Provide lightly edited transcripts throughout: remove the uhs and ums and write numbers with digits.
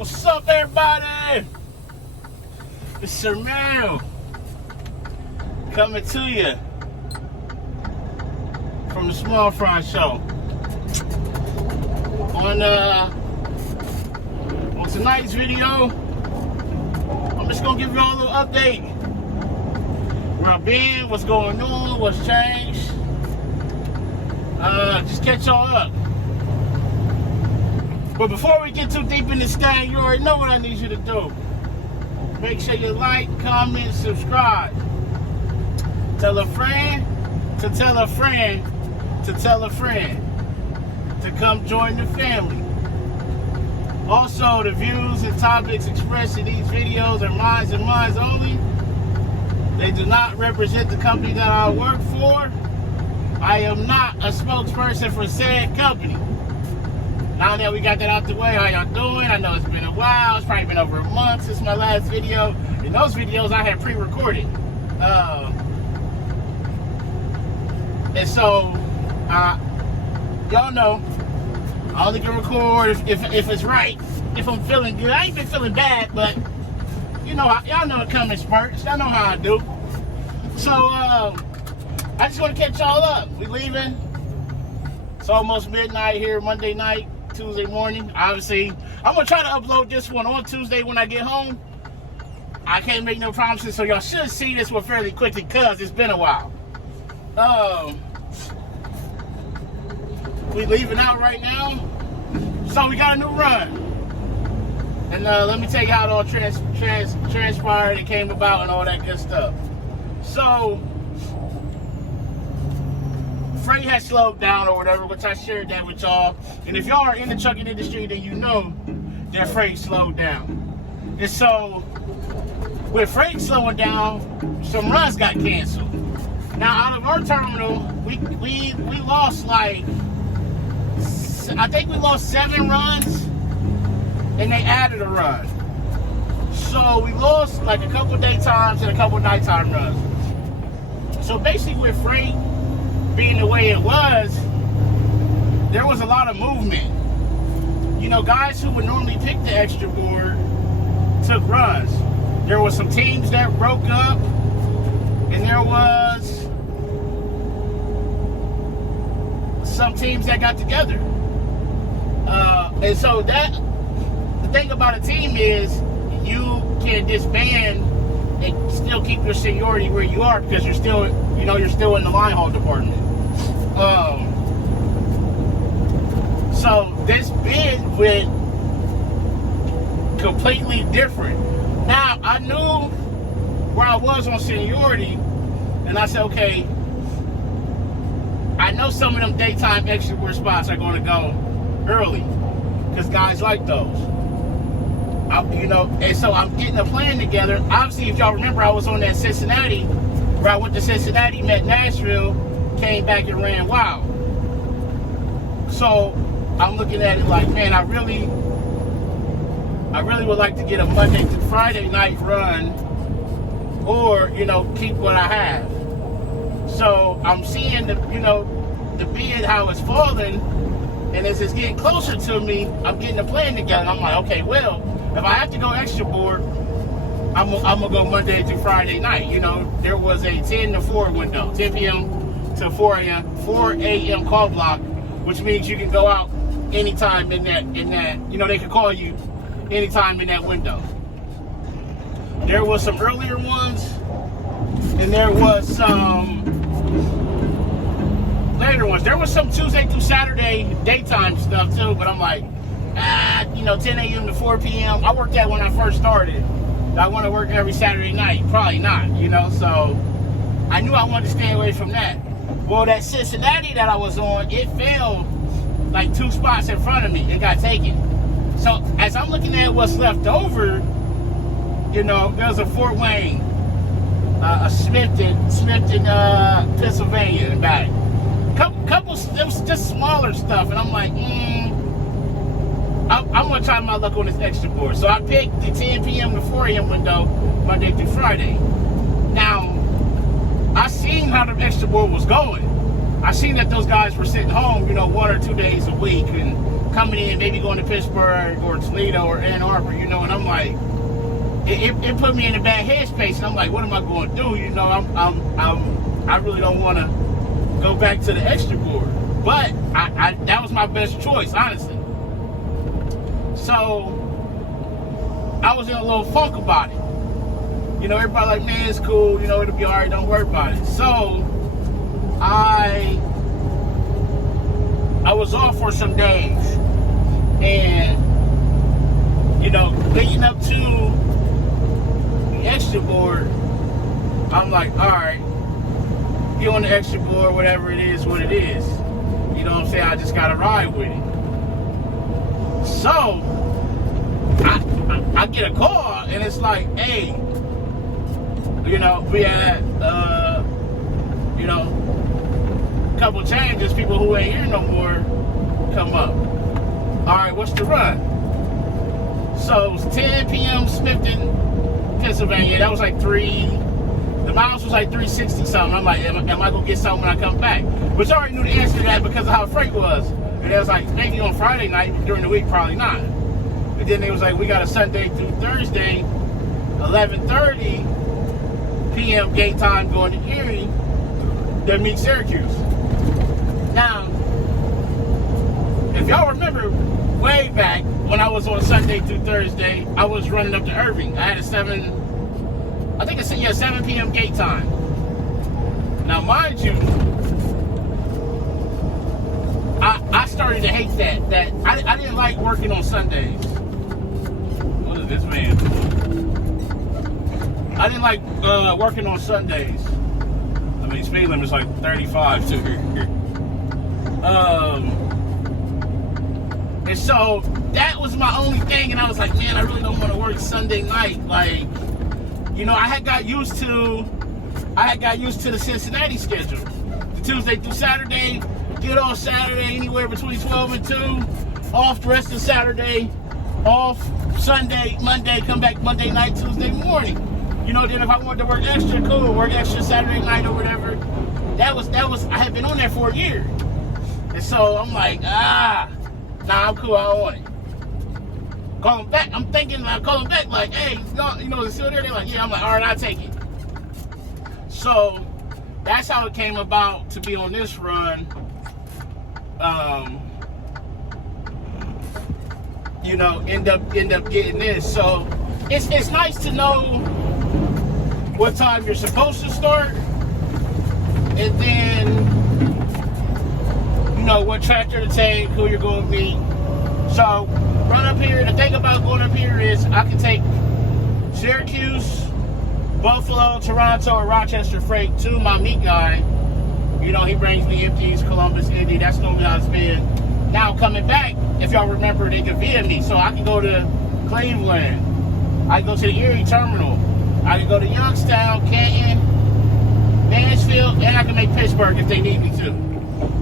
What's up, everybody? It's Sir Mail coming to you from the Small Fry Show. On tonight's video, I'm just gonna give you all a little update. Where I've been, what's going on, what's changed. Just catch y'all up. But before we get too deep in this thing, you already know what I need you to do. Make sure you like, comment, subscribe. Tell a friend to tell a friend to tell a friend to come join the family. Also, the views and topics expressed in these videos are mine and mine only. They do not represent the company that I work for. I am not a spokesperson for said company. Now that we got that out the way, how y'all doing? I know it's been a while. It's probably been over a month since my last video. And those videos I had pre-recorded. And so, y'all know, I only can record if it's right, if I'm feeling good. I ain't been feeling bad, but, you know, y'all know it come in spurts. Y'all know how I do. So, I just want to catch y'all up. We leaving. It's almost midnight here, Monday night. Tuesday morning. Obviously, I'm gonna try to upload this one on Tuesday when I get home. I can't make no promises, so y'all should see this one fairly quickly because it's been a while. We leaving out right now, so we got a new run. And let me tell you how it all transpired and came about and all that good stuff. So, freight has slowed down or whatever, which I shared that with y'all. And if y'all are in the trucking industry, then you know that freight slowed down. And so, with freight slowing down, some runs got canceled. Now, out of our terminal, we lost like, I think we lost 7 runs, and they added a run. So we lost like a couple daytimes and a couple nighttime runs. So basically with freight being the way it was, there was a lot of movement. You know, guys who would normally pick the extra board took runs. There was some teams that broke up, and there was some teams that got together. And so the thing about a team is you can disband and still keep your seniority where you are because you're still in the linehaul department. So this bid went completely different. Now, I knew where I was on seniority, and I said, okay, I know some of them daytime extra board spots are going to go early, because guys like those. And so I'm getting a plan together. Obviously, if y'all remember, I was on that Cincinnati, where I went to Cincinnati, met Nashville, came back and ran wild. So I'm looking at it like, man, I really would like to get a Monday to Friday night run, or keep what I have. So I'm seeing the bid how it's falling, and as it's getting closer to me, I'm getting a plan together. I'm like, okay, well, if I have to go extra board, I'm gonna go Monday through Friday night. There was a 10 to 4 window, 10 p.m. to 4 a.m. call block, which means you can go out anytime in that. They can call you anytime in that window. There was some earlier ones, and there was some later ones. There was some Tuesday through Saturday daytime stuff too, but I'm like, 10 a.m. to 4 p.m. I worked that when I first started. I want to work every Saturday night. Probably not, so I knew I wanted to stay away from that. Well, that Cincinnati that I was on, it fell like 2 spots in front of me. It got taken. So as I'm looking at what's left over, there's a Fort Wayne, a Smithton, Pennsylvania in the back. Couple just smaller stuff, and I'm like, I'm gonna try my luck on this extra board. So I picked the 10 p.m. to 4 a.m. window, Monday through Friday. Now, I seen how the extra board was going. I seen that those guys were sitting home, 1 or 2 days a week and coming in, maybe going to Pittsburgh or Toledo or Ann Arbor, and I'm like, it put me in a bad headspace, and I'm like, what am I going to do? I really don't want to go back to the extra board, but I that was my best choice, honestly. So I was in a little funk about it. Everybody like, man, it's cool, it'll be all right, don't worry about it. So I was off for some days, and leading up to the extra board, I'm like, all right, get on the extra board, whatever it is, what it is. You know what I'm saying? I just gotta ride with it. So I get a call, and it's like, hey, we had a couple changes, people who ain't here no more come up. All right, what's the run? So it was 10 p.m. Smithton, Pennsylvania. That was like the miles was like 360 something. I'm like, am I gonna get something when I come back? Which I already knew the answer to that because of how freight was. And it was like, maybe on Friday night, during the week, probably not. And then they was like, we got a Sunday through Thursday, 11:30 p.m. gate time going to Erie that meets Syracuse. Now, if y'all remember way back when I was on Sunday through Thursday, I was running up to Irving. I had a 7 p.m. gate time. Now, mind you, I started to hate that I didn't like working on Sundays. What is this, man? I didn't like working on Sundays. I mean, speed limit's like 35 to here. And so that was my only thing, and I was like, man, I really don't want to work Sunday night. Like, I had got used to the Cincinnati schedule. The Tuesday through Saturday, get off Saturday anywhere between 12 and 2, off the rest of Saturday, off Sunday, Monday, come back Monday night, Tuesday morning. Then if I wanted to work extra, cool, work extra Saturday night or whatever. That was I had been on there for a year. And so I'm like, nah, I'm cool, I don't want it. Call them back. I'm thinking, call them back, like, hey, is it still there? They're like, yeah. I'm like, all right, I'll take it. So that's how it came about to be on this run. End up getting this. So it's nice to know what time you're supposed to start, and then what tractor to take, who you're going to meet. So run up here. The thing about going up here is I can take Syracuse, Buffalo, Toronto, or Rochester freight to my meat guy. He brings me empties, Columbus, Indy. That's normally how it's been. Now coming back, if y'all remember, they can via me. So I can go to Cleveland. I can go to the Erie terminal. I can go to Youngstown, Canton, Mansfield, and I can make Pittsburgh if they need me to.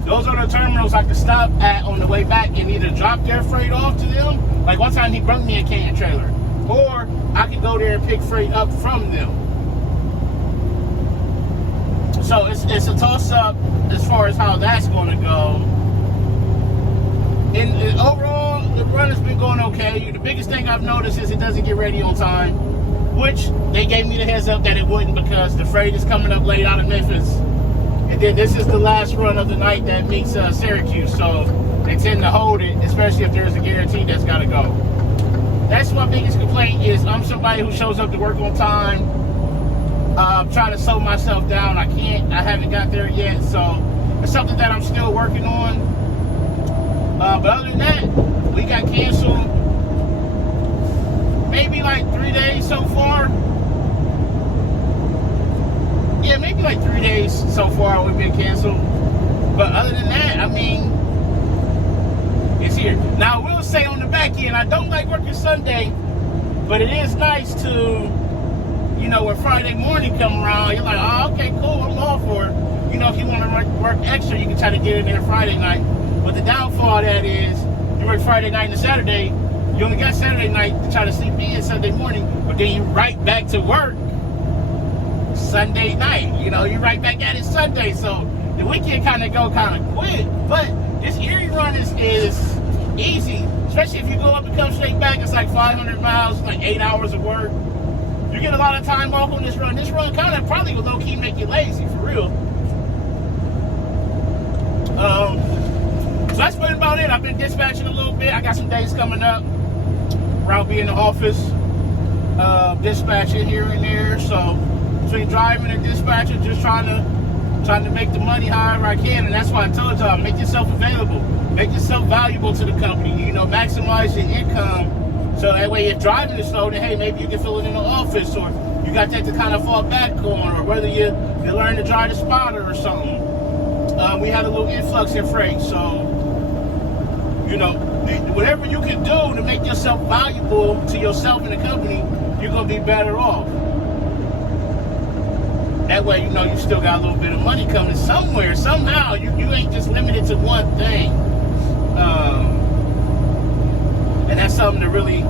Those are the terminals I can stop at on the way back and either drop their freight off to them. Like one time he brought me a Canton trailer. Or I can go there and pick freight up from them. So it's a toss-up as far as how that's going to go. And overall, the run has been going okay. The biggest thing I've noticed is it doesn't get ready on time, which they gave me the heads up that it wouldn't because the freight is coming up late out of Memphis. And then this is the last run of the night that meets Syracuse, so they tend to hold it, especially if there's a guarantee that's got to go. That's my biggest complaint is I'm somebody who shows up to work on time. I'm trying to slow myself down. I haven't got there yet, so it's something that I'm still working on. But other than that, we got canceled maybe like 3 days so far. Yeah, maybe like 3 days so far we've been canceled. But other than that, I mean, it's here. Now, I will say on the back end, I don't like working Sunday, but it is nice to, when Friday morning come around, you're like, oh, okay, cool, I'm all for it. If you want to work extra, you can try to get in there Friday night. But the downfall of that is, you work Friday night and Saturday, you only got Saturday night to try to sleep in Sunday morning, but then you right back to work Sunday night. You're right back at it Sunday. So the weekend kind of go kind of quick. But this Erie run is easy, especially if you go up and come straight back. It's like 500 miles, like 8 hours of work. You get a lot of time off on this run. This run kind of probably will low-key make you lazy, for real. So that's been about it. I've been dispatching a little bit. I got some days coming up where I'll be in the office, dispatching here and there. So between driving and dispatching, just trying to make the money however I can. And that's why I told y'all, make yourself available, make yourself valuable to the company. You know, maximize your income. So that way, if driving is slow, then hey, maybe you can fill it in the office, or you got that to kind of fall back on, or whether you learn to drive the spotter or something. We had a little influx in freight, so you know, whatever you can do to make yourself valuable to yourself and the company, you're gonna be better off. That way, you know, you still got a little bit of money coming somewhere, somehow. You ain't just limited to one thing. And that's something to really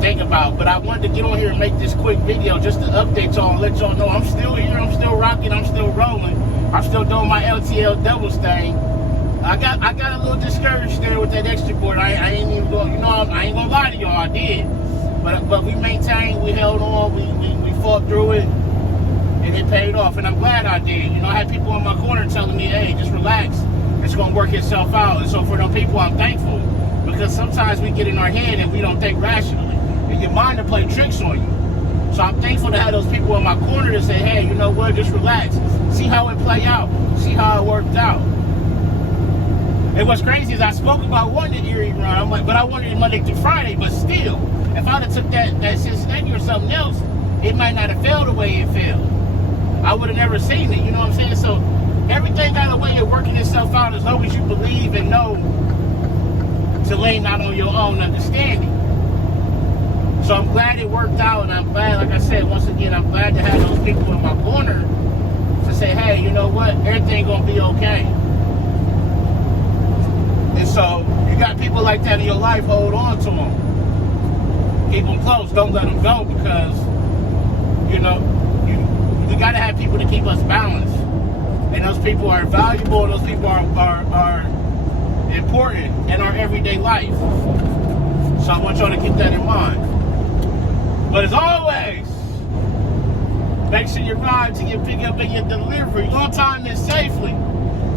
think about. But I wanted to get on here and make this quick video just to update y'all and let y'all know I'm still here, I'm still rocking, I'm still rolling. I'm still doing my LTL doubles thing. I got a little discouraged there with that extra board. I ain't even going, you know, I ain't gonna lie to y'all, I did. But we maintained, we held on, we fought through it, and it paid off. And I'm glad I did. You know, I had people in my corner telling me, hey, just relax, it's gonna work itself out. And so for them people, I'm thankful. Because sometimes we get in our head and we don't think rationally. And your mind will play tricks on you. So I'm thankful to have those people in my corner to say, hey, you know what, just relax. See how it play out. See how it worked out. And what's crazy is I spoke about wanting the Erie run. I'm like, but I wanted it Monday through Friday. But still, if I'd have took that Cincinnati or something else, it might not have failed the way it failed. I would have never seen it, you know what I'm saying? So everything got a way of working itself out as long as you believe and know to lean not on your own understanding. So I'm glad it worked out, and I'm glad, like I said, once again, I'm glad to have those people in my corner to say, hey, you know what, everything gonna be okay. And so you got people like that in your life, hold on to them. Keep them close, don't let them go, because, you know, you gotta have people to keep us balanced. And those people are valuable, and those people are important in our everyday life. So I want y'all to keep that in mind. But as always, make sure you ride till you pick up and your delivery on time and safely.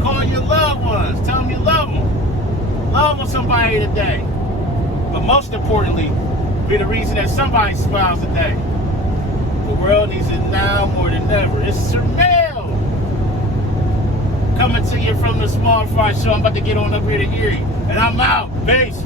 Call your loved ones, tell them you love them. Love on somebody today. But most importantly, be the reason that somebody smiles today. The world needs it now more than ever. It's surreal. Coming to you from the Small Fry Show. I'm about to get on up here to Erie. And I'm out. Peace.